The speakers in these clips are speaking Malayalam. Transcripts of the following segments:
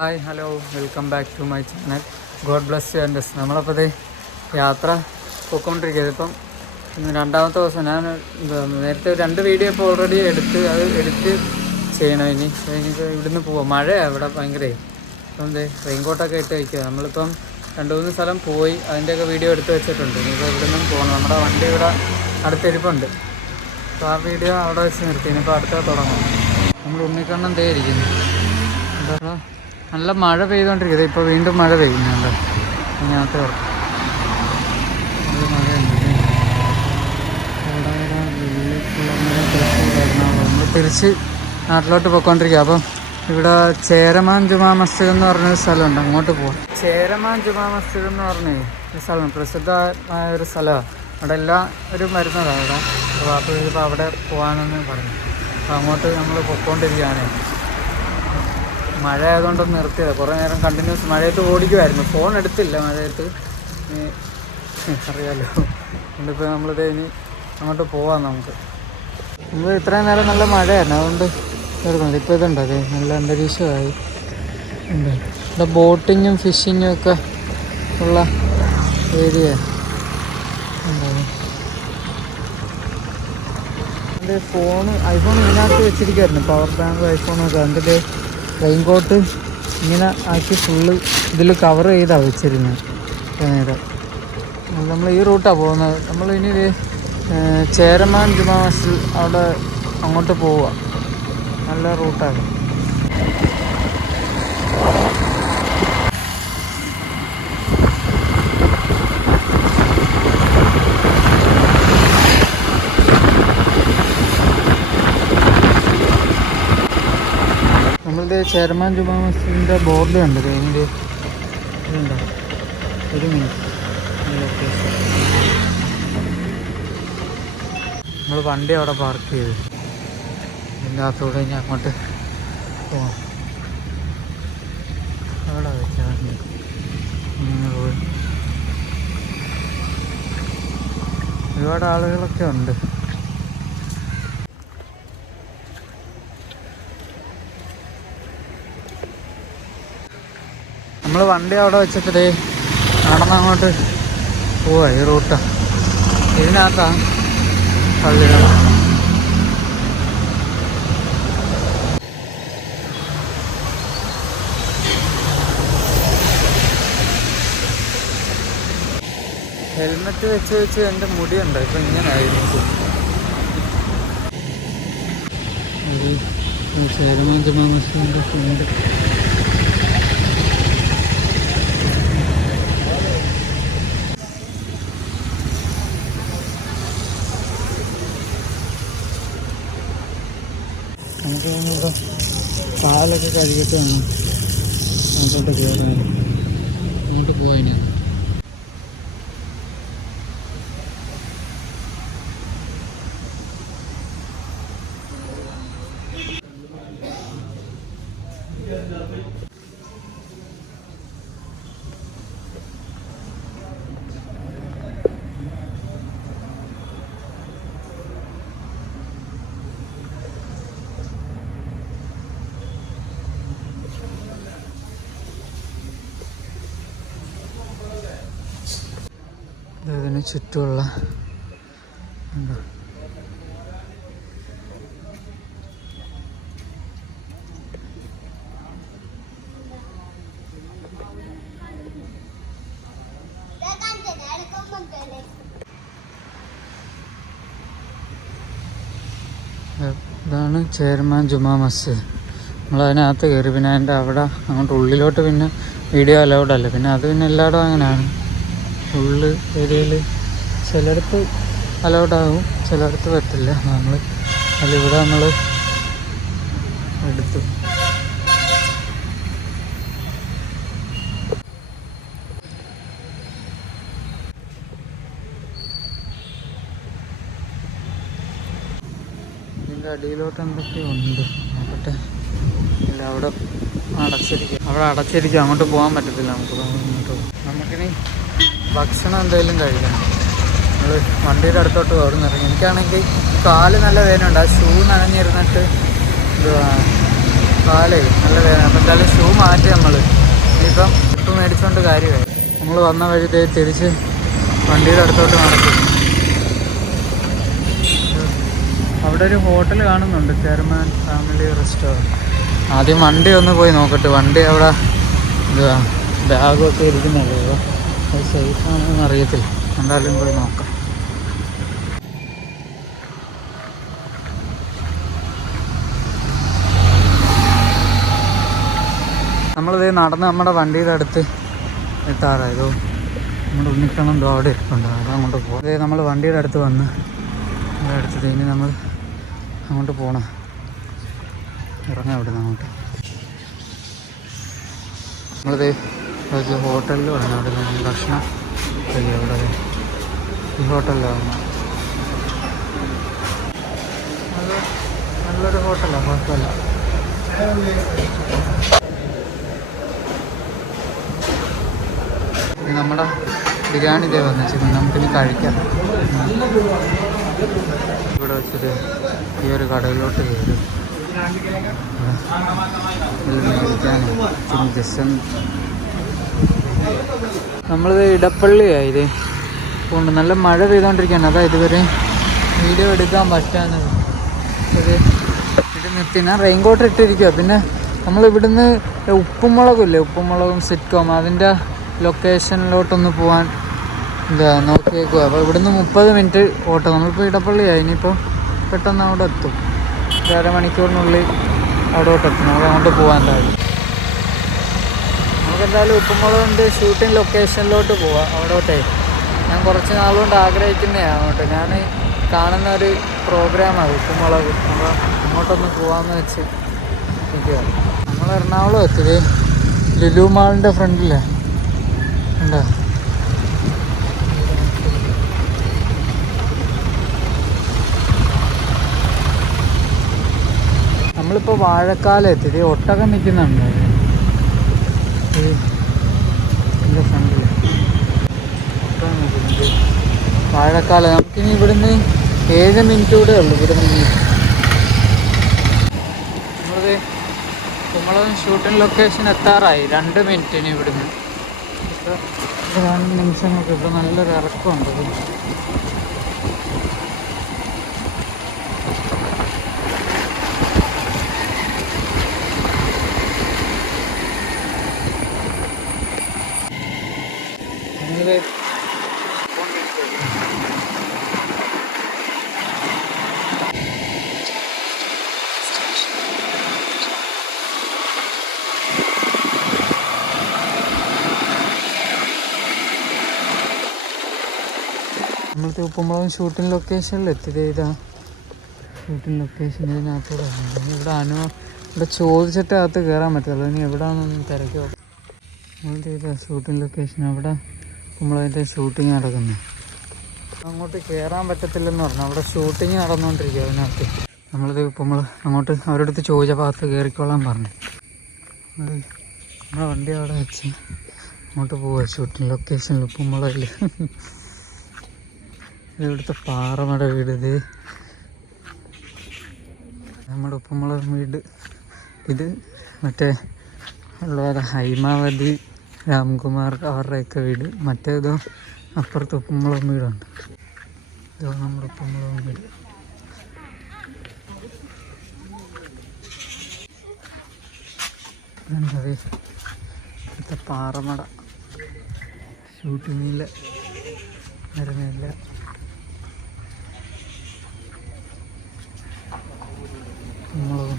Hi hello welcome back to my channel. God bless you and നമ്മളപ്പോൾ യാത്ര പോയിക്കൊണ്ടിരിക്കുന്നത്. ഇപ്പം രണ്ടാമത്തെ ദിവസം. ഞാൻ നേരത്തെ 2 വീഡിയോ ഇപ്പോൾ ഓൾറെഡി എടുത്ത് ചെയ്യണം. എനിക്ക് ഇവിടുന്ന് പോവാം. മഴയാണ് ഇവിടെ ഭയങ്കര. ഇപ്പം റെയിൻകോട്ടൊക്കെ ഇട്ട് വയ്ക്കുക. നമ്മളിപ്പം 2-3 സ്ഥലം പോയി അതിൻ്റെയൊക്കെ വീഡിയോ എടുത്ത് വെച്ചിട്ടുണ്ട്. ഇനിയിപ്പോൾ ഇവിടുന്ന് പോകണം. നമ്മുടെ വണ്ടി ഇവിടെ അടുത്തിരിപ്പുണ്ട്. അപ്പോൾ ആ വീഡിയോ അവിടെ വെച്ച് നിർത്തി. ഇനിയിപ്പോൾ അടുത്ത തുടങ്ങണം. നമ്മൾ ഉണ്ണിക്കണ്ണൻ ഇരിക്കുന്നു. എന്താ നല്ല മഴ പെയ്തുകൊണ്ടിരിക്കുന്നത്. ഇപ്പോൾ വീണ്ടും മഴ പെയ്യുന്നുണ്ട്. അതിനകത്ത് നല്ല മഴയുണ്ട്. നമ്മൾ തിരിച്ച് നാട്ടിലോട്ട് പോയിക്കൊണ്ടിരിക്കുക. അപ്പം ഇവിടെ ചേരമാൻ ജുമാ മസ്ജിദ് എന്ന് പറഞ്ഞൊരു സ്ഥലമുണ്ട്. അങ്ങോട്ട് പോകാം. ചേരമാൻ ജുമാ മസ്ജിദ് എന്ന് പറഞ്ഞ ഒരു സ്ഥലം പ്രസിദ്ധമായ ഒരു സ്ഥലമാണ്. അവിടെ എല്ലാം ഒരു മരുന്നതാണ് അവിടെ. അപ്പോൾ ഇപ്പോൾ അവിടെ പോകാനെന്ന് പറഞ്ഞു. അപ്പോൾ അങ്ങോട്ട് നമ്മൾ പൊയ്ക്കൊണ്ടിരിക്കുകയാണ്. മഴ ആയതുകൊണ്ടൊന്ന് നിർത്തിയത്. കുറേ നേരം കണ്ടിന്യൂസ് മഴയത്ത് ഓടിക്കുമായിരുന്നു. ഫോൺ എടുത്തില്ല മഴയത്ത്. അറിയാമല്ലോ. അതുകൊണ്ടിപ്പോൾ നമ്മളിത് ഇനി അങ്ങോട്ട് പോവാം. നമ്മൾ ഇത്രയും നേരം നല്ല മഴയായിരുന്നു, അതുകൊണ്ട് എടുക്കുന്നില്ല. ഇപ്പോൾ ഇതുണ്ട്, അതെ നല്ല അന്തരീക്ഷമായി ഉണ്ട്. ഇവിടെ ബോട്ടിങ്ങും ഫിഷിങ്ങും ഒക്കെ ഉള്ള ഏരിയ ഉണ്ടാവും. എൻ്റെ ഐഫോൺ ഇതിനകത്ത് വെച്ചിരിക്കുമായിരുന്നു. Power bank ഐഫോണൊക്കെ. എൻ്റെ റെയിൻകോട്ട് ഇങ്ങനെ ആക്കി ഫുള്ള് ഇതിൽ കവർ ചെയ്താണ് വെച്ചിരുന്നത്. നേരം നമ്മൾ ഈ റൂട്ടാണ് പോകുന്നത്. നമ്മളിനി ചേരമാൻ ജുമാ മസ്ജിദ് അവിടെ അങ്ങോട്ട് പോവുക. നല്ല റൂട്ടാണ്. നമ്മളിത് ചേരമാൻ ജുമാ മസ്ജിദിൻ്റെ ബോർഡ് കണ്ടത്. അതിൻ്റെ ഇതുണ്ടോ? 1 മിനിറ്റ്. നമ്മൾ വണ്ടി അവിടെ പാർക്ക് ചെയ്തു. ഇതിൻ്റെ അകത്തൂടെ ഇനി അങ്ങോട്ട് പോവാം. അവിടെ വെച്ചാൽ പോയി. ഒരുപാട് ആളുകളൊക്കെ ഉണ്ട്. നമ്മൾ വണ്ടി അവിടെ വെച്ചിട്ട് നടന്നങ്ങോട്ട് പോവാ. ഈ റൂട്ടാണ്. ഇതിനകത്താണ് പള്ളികൾ. ഹെൽമെറ്റ് വെച്ച് എൻ്റെ മുടിയുണ്ട്. ഇപ്പം ഇങ്ങനെ ആയിരിക്കും. ചേരമാൻ ജുമാ മസ്ജിദിൻ്റെ ഫ്രണ്ട്. നമുക്ക് ഇവിടെ കാലൊക്കെ കഴുകിയിട്ട് വേണം അങ്ങോട്ട് കയറാൻ. അങ്ങോട്ട് പോയിന് ഇതിന് ചുറ്റുമുള്ള ഇതാണ് ചേരമാൻ ജുമാ മസ്ജിദ്. നമ്മളതിനകത്ത് കയറി. പിന്നെ അതിൻ്റെ അവിടെ അങ്ങോട്ട് ഉള്ളിലോട്ട് പിന്നെ വീഡിയോ അലൗഡ് അല്ല. പിന്നെ അത് പിന്നെ എല്ലായിടും അങ്ങനെയാണ്. ഉള്ളു ഏരിയയിൽ ചിലയിടത്ത് അലൗഡാകും, ചിലയിടത്ത് പറ്റില്ല. അതിലിവിടെ നമ്മൾ എടുത്തു. ഇതിൻ്റെ അടിയിലോട്ട് എന്തൊക്കെയോ ഉണ്ട്, നോക്കട്ടെ. ഇല്ല, അവിടെ അടച്ചിരിക്കും. അങ്ങോട്ട് പോകാൻ പറ്റത്തില്ല. നമുക്കിനി ഭക്ഷണം എന്തെങ്കിലും കഴിക്കണം. നമ്മൾ വണ്ടിയുടെ അടുത്തോട്ട് അവിടെ നിന്ന് ഇറങ്ങി. എനിക്കാണെങ്കിൽ കാല് നല്ല വേദനയുണ്ട്. ആ ഷൂ നനഞ്ഞിരുന്നിട്ട് കാലേ നല്ല വേദന. അപ്പം എന്തായാലും ഷൂ മാറ്റി നമ്മൾ ഇനിയിപ്പം ഷൂ മേടിച്ചുകൊണ്ട് കാര്യമായി. നമ്മൾ വന്ന വഴി തിരിച്ച് വണ്ടിയുടെ അടുത്തോട്ട് നടക്കും. അവിടെ ഒരു ഹോട്ടൽ കാണുന്നുണ്ട്, ചെയർമാൻ ഫാമിലി റെസ്റ്റോറൻറ്റ്. ആദ്യം വണ്ടി ഒന്ന് പോയി നോക്കട്ടെ. വണ്ടി അവിടെ എന്തുവാ ബാഗൊക്കെ ഇരിക്കുന്നല്ലോ, അത് സേഫാണെന്ന് അറിയത്തില്ല. എന്തായാലും പോയി നോക്കാം. നമ്മളിത് നടന്ന് നമ്മുടെ വണ്ടിയുടെ അടുത്ത് എത്താറായതോ. നമ്മുടെ ഉണ്ണിക്കണം അവിടെ ഇരിപ്പുണ്ട്, അത് അങ്ങോട്ട് പോകും. അതേ നമ്മൾ വണ്ടിയുടെ അടുത്ത് വന്ന് ഇവിടെ അടുത്തത് ഇനി നമ്മൾ അങ്ങോട്ട് പോകണം. ഇറങ്ങാം അവിടെ നിന്ന് അങ്ങോട്ട്. നമ്മളിത് ഹോട്ടലിൽ വേണം, അവിടെ ഭക്ഷണം അവിടെ ഈ ഹോട്ടലിലാണ്. അത് നല്ലൊരു ഹോട്ടലാണ്, കുഴപ്പമില്ല. നമ്മുടെ ബിരിയാണി ഇതേ വന്നിട്ട് നമുക്കിനി കഴിക്കാം. ഇവിടെ വെച്ചിട്ട് ഈ ഒരു കടയിലോട്ട് കയറി മേടിക്കാനും ജസ്റ്റ് നമ്മളിത് ഇടപ്പള്ളിയായത് കൊണ്ട് നല്ല മഴ പെയ്തുകൊണ്ടിരിക്കുകയാണ്. അതാ ഇതുവരെ വീഡിയോ എടുക്കാൻ പറ്റാഞ്ഞത്. ഇത് നിർത്തി ഞാൻ റെയിൻകോട്ട് ഇട്ടിരിക്കുക. പിന്നെ നമ്മളിവിടുന്ന് ഉപ്പുമുളകില്ലേ, ഉപ്പുമുളകും സിറ്റ്കോം, അതിൻ്റെ ലൊക്കേഷനിലോട്ടൊന്ന് പോകാൻ നോക്കിയേക്കുക. അപ്പോൾ ഇവിടുന്ന് 30 മിനിറ്റ് ഓട്ടം. നമ്മളിപ്പോൾ ഇടപ്പള്ളിയായി, ഇനിയിപ്പോൾ പെട്ടെന്ന് അവിടെ എത്തും. 1.5 മണിക്കൂറിനുള്ളിൽ അവിടോട്ട് എത്തും. നമുക്ക് അങ്ങോട്ട് പോകാൻ താഴെ. നമുക്കെന്തായാലും ഉപ്പുമുളകിൻ്റെ ഷൂട്ടിംഗ് ലൊക്കേഷനിലോട്ട് പോവാം. അവിടോട്ടേ ഞാൻ കുറച്ച് നാളുകൊണ്ട് ആഗ്രഹിക്കുന്നതാണ്. അങ്ങോട്ട് ഞാൻ കാണുന്ന ഒരു പ്രോഗ്രാമാണ് ഉപ്പുമുളക്. അപ്പോൾ അങ്ങോട്ടൊന്ന് പോകാമെന്ന് വെച്ച് നിൽക്കുക. നമ്മൾ എറണാകുളം എത്തിയത് ലുലു മാളിൻ്റെ ഫ്രണ്ടിലേ ഉണ്ടോ. നമ്മളിപ്പോൾ വാഴക്കാലം എത്തി. ഒട്ടകം നിൽക്കുന്നുണ്ട് ഇതിൻ്റെ ഫ്രണ്ടിൽ. ഒട്ടകം നിൽക്കുന്നുണ്ട് വാഴക്കാലം. നമുക്കിനി ഇവിടുന്ന് 7 മിനിറ്റ് കൂടെ ഉള്ളൂ ഇവിടുന്ന്. നമ്മളത് കുമ്പളം ഷൂട്ടിംഗ് ലൊക്കേഷൻ എത്താറായി. 2 മിനിറ്റിന് ഇവിടുന്ന്. 2 നിമിഷങ്ങൾക്ക് ഇവിടെ നല്ലൊരു ഇറക്കമുണ്ട്. നമ്മളത്തെ ഉപ്പുമുളകും ഷൂട്ടിംഗ് ലൊക്കേഷനിൽ എത്തിയത്. ഇതാ ഷൂട്ടിംഗ് ലൊക്കേഷൻ. ഇതിനകത്തൂടെ ഇവിടെ ഇവിടെ ചോദിച്ചിട്ട് അകത്ത് കയറാൻ പറ്റുള്ളൂ. ഇനി എവിടെയാണെന്നൊന്നും തിരക്കോ. നമ്മളത്തെ ഇതാ ഷൂട്ടിംഗ് ലൊക്കേഷൻ. അവിടെ ഉപ്പുമുളകിൻ്റെ ഷൂട്ടിങ് നടക്കുന്നത്. അങ്ങോട്ട് കയറാൻ പറ്റത്തില്ലെന്ന് പറഞ്ഞു. അവിടെ ഷൂട്ടിങ് നടന്നുകൊണ്ടിരിക്കുക അതിനകത്ത്. നമ്മളിത് ഉപ്പുമുളക് അങ്ങോട്ട് അവരുടെ അടുത്ത് ചോദിച്ചപ്പോൾ അകത്ത് കയറിക്കോളാൻ പറഞ്ഞു. നമ്മുടെ വണ്ടി അവിടെ വെച്ച് അങ്ങോട്ട് പോവുക ഷൂട്ടിംഗ് ലൊക്കേഷനിൽ ഉപ്പുമുളകിൽ. ഇവിടുത്തെ പാറമട വീട്. ഇത് നമ്മുടെ ഉപ്പുമുളക് വീട്. ഇത് മറ്റേ ഉള്ളത് ഹൈമാവതി, രാംകുമാർ അവരുടെയൊക്കെ വീട്. മറ്റേതോ അപ്പുറത്ത് ഉപ്പുമുളക് വീടുണ്ട്. ഇതോ നമ്മുടെ ഉപ്പുമുളക് വീട്. അതെ ഇവിടുത്തെ പാറമട ഷൂട്ടിങ്ങിൽ വരുന്നില്ല. ഉപ്പുമുളകും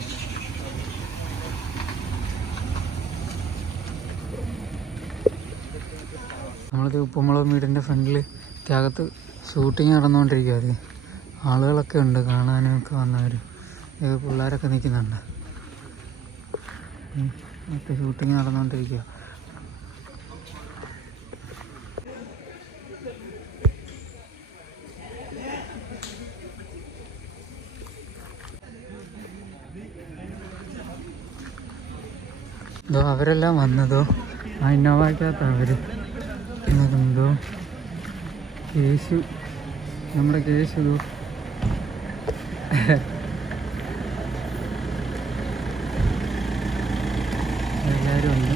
നമ്മളിത് ഉപ്പുമുളക് വീടിൻ്റെ ഫ്രണ്ടിൽ അകത്ത് ഷൂട്ടിങ് നടന്നുകൊണ്ടിരിക്കുക. അത് ആളുകളൊക്കെ ഉണ്ട്, കാണാനൊക്കെ വന്നവർ. പിള്ളേരൊക്കെ നിൽക്കുന്നുണ്ട്. മറ്റേ ഷൂട്ടിങ് നടന്നുകൊണ്ടിരിക്കുക. ഇതോ അവരെല്ലാം വന്നതോ ആ ഇന്നോവയ്ക്കകത്ത് അവർ എന്തോ കേശു, നമ്മുടെ കേശു ഇതോ എല്ലാവരും ഉണ്ട്.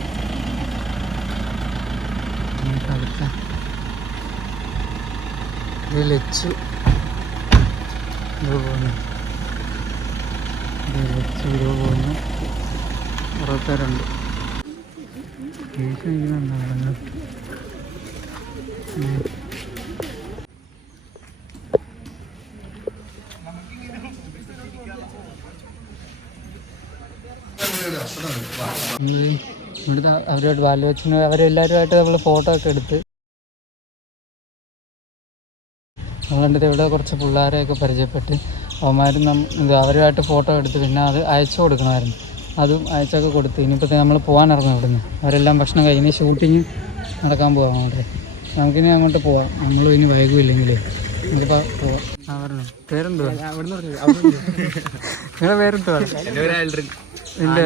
കളിക്കാം. ഇത് ലച്ചു ഇത് പോകുന്നു, ലച്ചു ഇത് പോകുന്നു. കുറേ പേരുണ്ട്. ഉണ്ടാകുന്നു. ഇവിടുത്തെ അവരോട് ബാലവച്ചനും അവരെല്ലാവരുമായിട്ട് നമ്മൾ ഫോട്ടോ ഒക്കെ എടുത്ത് നമ്മളുണ്ട്. ഇവിടെ കുറച്ച് പിള്ളേരെയൊക്കെ പരിചയപ്പെട്ട് അവന്മാരും അവരുമായിട്ട് ഫോട്ടോ എടുത്ത് പിന്നെ അത് അയച്ചു കൊടുക്കണമായിരുന്നു. അതും അയച്ചൊക്കെ കൊടുത്ത് ഇനിയിപ്പോൾ നമ്മൾ പോകാൻ ഇറങ്ങും ഇവിടുന്ന്. അവരെല്ലാം ഭക്ഷണം കഴിഞ്ഞ് ഷൂട്ടിങ് നടക്കാൻ പോകാം. അങ്ങോട്ട് നമുക്കിനി അങ്ങോട്ട് പോവാം. നമ്മളും ഇനി വൈകുമില്ലെങ്കിൽ നമുക്കിപ്പോൾ പോവാം. പറഞ്ഞു പേരെന്തുവാ? നിങ്ങളുടെ പേരെന്തുവാ? നിൻ്റെ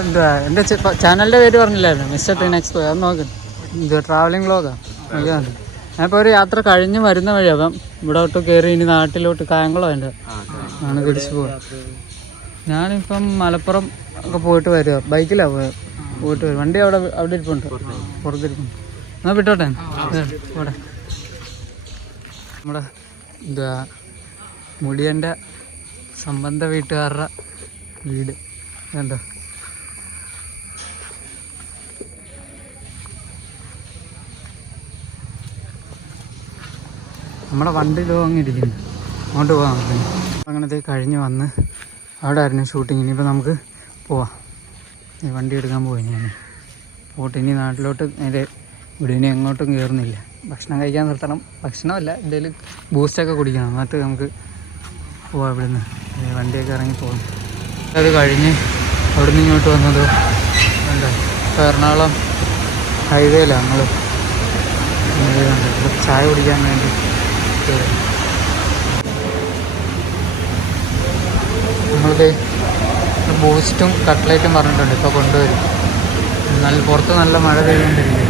എന്തുവാ? എൻ്റെ ചാനലിൻ്റെ പേര് പറഞ്ഞില്ലായിരുന്നു, മിസ്റ്റർ ട്രെയിൻ എക്സ്പോ. അത് നോക്ക്, ഇത് ട്രാവലിംഗ് വ്ളോഗാണ്. നോക്കിയാൽ ഞാനിപ്പോൾ ഒരു യാത്ര കഴിഞ്ഞ് വരുന്ന വഴി. അപ്പം ഇവിടോട്ട് കയറി ഇനി നാട്ടിലോട്ട് കായംകുളം എൻ്റെ ആണ് തിരിച്ചു പോവുക. ഞാനിപ്പം മലപ്പുറം ഒക്കെ പോയിട്ട് വരിക. ബൈക്കിലാണ് പോയിട്ട് വരും. വണ്ടി അവിടെ ഇരിപ്പുണ്ട്, പുറത്തിരിപ്പുണ്ട്. എന്നാൽ വിട്ടോട്ടെ ഇവിടെ. നമ്മുടെ എന്താ മുടിയൻ്റെ സംബന്ധ വീട്ടുകാരുടെ വീട് എന്താ. നമ്മുടെ വണ്ടി അങ്ങ് ഇരിക്കുന്നു, അങ്ങോട്ട് പോകാം. അങ്ങനത്തെ കഴിഞ്ഞ് വന്ന് അവിടെ ആയിരുന്നു ഷൂട്ടിങ്. ഇനിയിപ്പോൾ നമുക്ക് പോവാം. ഈ വണ്ടി എടുക്കാൻ പോയി ഞാൻ പോട്ടെ. ഇനി നാട്ടിലോട്ട് നേരെ ഇവിടെ ഇനി എങ്ങോട്ടും കയറുന്നില്ല. ഭക്ഷണം കഴിക്കാൻ നിർത്തണം. ഭക്ഷണമല്ല, എന്തെങ്കിലും ബൂസ്റ്റൊക്കെ കുടിക്കണം. എന്നിട്ട് നമുക്ക് പോവാം ഇവിടുന്ന്. വണ്ടിയൊക്കെ ഇറങ്ങി പോകാം. അത് കഴിഞ്ഞ് അവിടെ നിന്ന് ഇങ്ങോട്ട് വന്നത് എന്താ എറണാകുളം ഹൈവേയിലാണ് ഞങ്ങൾ ചായ കുടിക്കാൻ വേണ്ടി. നമ്മളിത് ബൂസ്റ്റും കട്ട്ലേറ്റും പറഞ്ഞിട്ടുണ്ട്, ഇപ്പോൾ കൊണ്ടുവരും. പുറത്ത് നല്ല മഴ പെയ്തുകൊണ്ടിരിക്കും.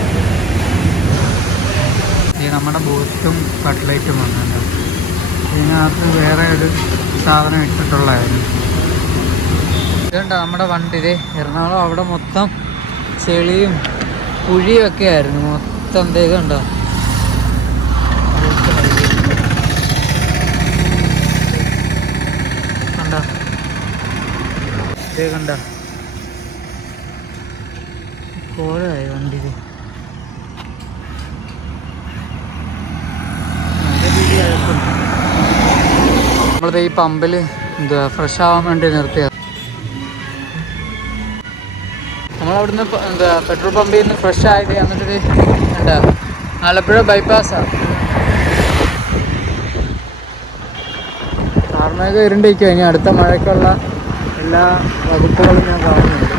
ഈ നമ്മുടെ ബൂസ്റ്റും കട്ട്ലേറ്റും വന്നിട്ടുണ്ട്. ഇതിനകത്ത് വേറെ ഒരു സാധനം ഇട്ടിട്ടുള്ളതായിരുന്നു. ഇതുകൊണ്ട് നമ്മുടെ വണ്ടി എറണാകുളം അവിടെ മൊത്തം ചെളിയും കുഴിയും ഒക്കെ ആയിരുന്നു. മൊത്തം എന്തേലും ഉണ്ടോ കണ്ടോ, ഇതേ കണ്ടോ കോളായി വണ്ടിയിൽ. നമ്മളിത് ഈ പമ്പിൽ എന്താ ഫ്രഷ് ആവാൻ വേണ്ടി നിർത്തിയത്. നമ്മളവിടുന്ന് എന്താ പെട്രോൾ പമ്പിൽ നിന്ന് ഫ്രഷ് ആയത്. എന്നിട്ട് എന്താ ആലപ്പുഴ ബൈപ്പാസാണ്. കാർമേഘം ഇരുണ്ടിരിക്കുക. ഇനി അടുത്ത മഴയ്ക്കുള്ള എല്ലാ വകുപ്പുകളും ഞാൻ കാണുന്നുണ്ട്.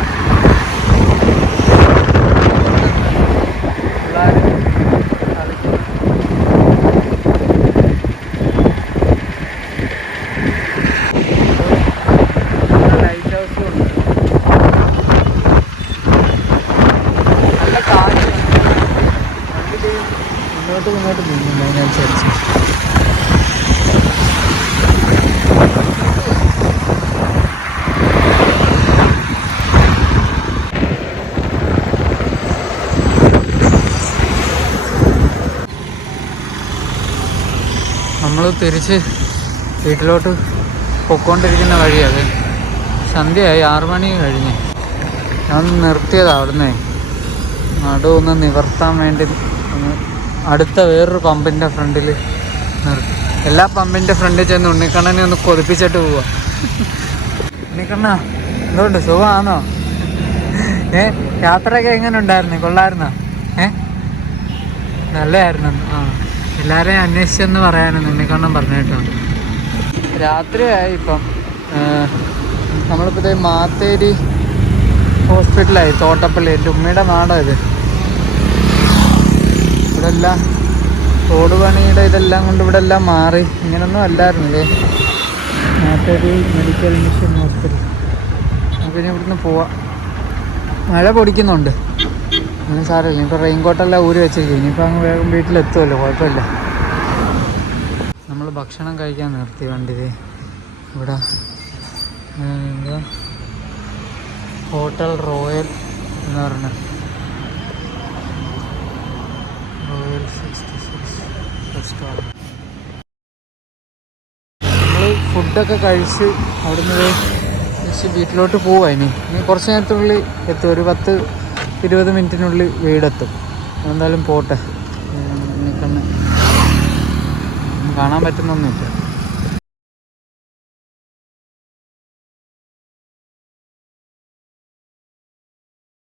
ലൈറ്റ് ഹൗസും ഉണ്ട്. നല്ല കാറ്റ് വണ്ടി മുന്നോട്ട് നീങ്ങുന്നു അതിനനുസരിച്ച്. നമ്മൾ തിരിച്ച് വീട്ടിലോട്ട് പൊയ്ക്കൊണ്ടിരിക്കുന്ന വഴിയത് സന്ധ്യയായി. 6 മണി കഴിഞ്ഞ് ഞാൻ നിർത്തിയതാണ്. അവിടുന്ന് നടുവൊന്ന് നിവർത്താൻ വേണ്ടി ഒന്ന് അടുത്ത വേറൊരു പമ്പിൻ്റെ ഫ്രണ്ടിൽ നിർത്തി. എല്ലാ പമ്പിൻ്റെ ഫ്രണ്ടിൽ ചെന്ന് ഉണ്ണിക്കണ്ണനെ ഒന്ന് കൊതിപ്പിച്ചിട്ട് പോവുക. ഉണ്ണിക്കണ്ണ എന്തുകൊണ്ട് സുഖമാണോ? യാത്രയൊക്കെ എങ്ങനെ ഉണ്ടായിരുന്നു? കൊള്ളായിരുന്നോ? നല്ലതായിരുന്നു. ആ, എല്ലാവരെയും അന്വേഷിച്ചെന്ന് പറയാനെന്ന് ഉണ്ണിക്കണ്ണൻ പറഞ്ഞു കേട്ടോ. രാത്രിയായി ഇപ്പം. നമ്മളിപ്പോൾ മാത്തേരി ഹോസ്പിറ്റലായി, തോട്ടപ്പള്ളി. എൻ്റെ ഉമ്മയുടെ നാടാണ് ഇത്. ഇവിടെ എല്ലാം റോഡ് പണിയുടെ ഇതെല്ലാം കൊണ്ട് ഇവിടെ എല്ലാം മാറി. ഇങ്ങനൊന്നും അല്ലായിരുന്നു ഇതേ മാത്തേരി മെഡിക്കൽ മിഷൻ ഹോസ്പിറ്റൽ. നമുക്കിനി ഇവിടുന്ന് പോവാം. മഴ പൊടിക്കുന്നുണ്ട്, അങ്ങനെ സാരമില്ല. ഇപ്പോൾ റെയിൻ കോട്ടെല്ലാം ഊരി വെച്ചിരിക്കും. ഇനിയിപ്പോൾ അങ്ങ് വേഗം വീട്ടിലെത്തുമല്ലോ, കുഴപ്പമില്ല. നമ്മൾ ഭക്ഷണം കഴിക്കാൻ നിർത്തി വണ്ടിയിൽ. ഇവിടെ എന്താ ഹോട്ടൽ റോയൽ എന്ന് പറഞ്ഞ റോയൽ 66 റെസ്റ്റോറൻറ്റ്. നമ്മൾ ഫുഡൊക്കെ കഴിച്ച് അവിടുന്ന് ജസ്റ്റ് വീട്ടിലോട്ട് പോവാം. ഇനി കുറച്ച് നേരത്തിനുള്ളിൽ എത്തും. ഒരു 10-20 മിനിറ്റിനുള്ളിൽ വീടെത്തും. എന്തായാലും പോട്ടെ. എനിക്കൊന്ന് കാണാൻ പറ്റുന്നൊന്നുമില്ല.